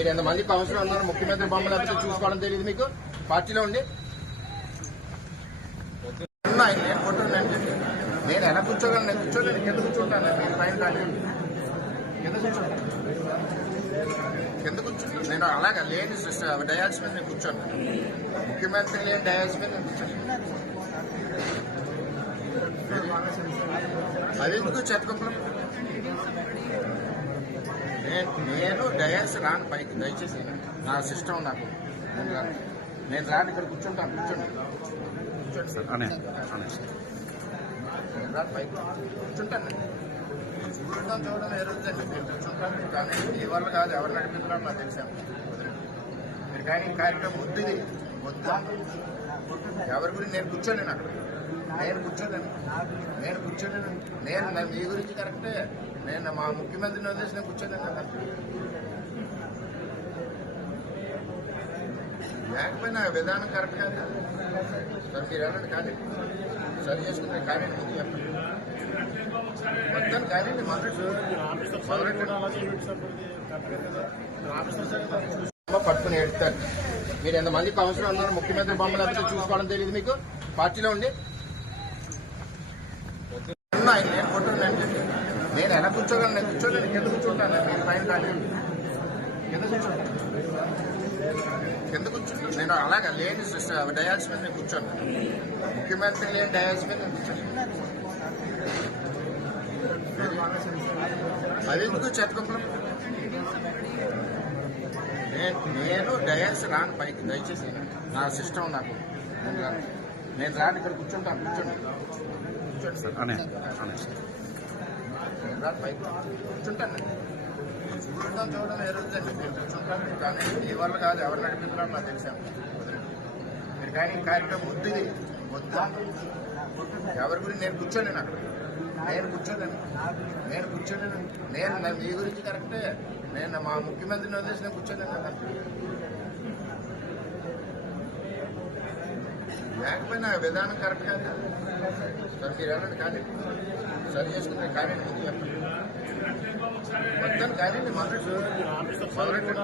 మీరు ఎంతమంది కౌన్సిలర్ ఉన్నారు, ముఖ్యమంత్రి బొమ్మలు ఎప్పుడు చూసుకోవడం తెలియదు మీకు పార్టీలో ఉండి. నేను కొట్టున్నాను, నేను ఎలా కూర్చోగలను? నేను కూర్చోలేను, కింద కూర్చుంటాను. నేను పైన కాదు, కింద కూర్చుంటాను. కింద కూర్చుంటాను నేను. అలాగా లేని డయాల్స్ మీద నేను కూర్చోను. ముఖ్యమంత్రి లేని డయాల్స్ మీద నేను కూర్చోను. అది ఎందుకు చెత్తకుంపలం? నేను డయాల్స్ రాను పైకి, దయచేసి నా సిస్టమ్ నాకు. నేను రాను, ఇక్కడ కూర్చుంటాను. కూర్చోండి సార్. నేను రాను పైకి, కూర్చుంటాను. చూడడం ఏ రోజండి, నేను కూర్చుంటాను. కానీ ఇవాళ కాదు, ఎవరు నడిపిస్తున్నారో నాకు తెలిసాను. మీరు కానీ కార్యక్రమం వద్దుది వద్దా, ఎవరి గురించి నేను కూర్చోలేను. అక్కడ నేను కూర్చోలేను. నేను మీ గురించి కరెక్టే. నేను మా ముఖ్యమంత్రిని వదిలేసి నేను కూర్చోలేను కదా. లేకపోయినా విధానం కరెక్ట్ కాదు సార్. మీరు వెళ్ళండి, కానీ సరి చేసుకుంటే కానీ ముందు చెప్పండి. మొత్తం కానీ పట్టుకుని ఏడుతారు. మీరు ఎంతమంది కౌన్సిలర్ ఉన్నారు, ముఖ్యమంత్రి బొమ్మలు ఎప్పుడు చూసుకోవడం తెలియదు మీకు పార్టీలో ఉండి. నేను కొట్టున్నాను, నేను ఎలా కూర్చోగలను? నేను కూర్చోలేను, కింద కూర్చుంటాను. నేను పైన కాదు, కింద కూర్చుంటాను. కింద కూర్చుంటాను నేను. అలాగా లేని డయాల్స్ మీద నేను కూర్చోను. ముఖ్యమంత్రి లేని డయాల్స్ మీద నేను కూర్చోను. అది ఎందుకు చెత్తకుంపలం? నేను డయాల్స్ రాను పైకి, దయచేసి నా సిస్టమ్ నాకు. నేను రాను, ఇక్కడ కూర్చుంటాను. కూర్చోండి సార్. నేను రాను పైకి, కూర్చుంటాను. చూడడం ఏ రోజండి, నేను కూర్చుంటాను. కానీ ఇవాళ కాదు, ఎవరు నడిపిస్తున్నారో నాకు తెలిసాను. మీరు కానీ కార్యక్రమం వద్దుది వద్దా, ఎవరి గురించి నేను కూర్చోలేను. అక్కడ నేను కూర్చోలేను. నేను మీ గురించి కరెక్టే. నేను మా ముఖ్యమంత్రిని వదిలేసి నేను కూర్చోలేను కదా. లేకపోయినా విధానం కరెక్ట్ కాదు సార్. మీరు వెళ్ళండి, కానీ సరి చేసుకుంటే కానీ ముందు చెప్పండి. మొత్తం కానీ మొదలెట్టండి.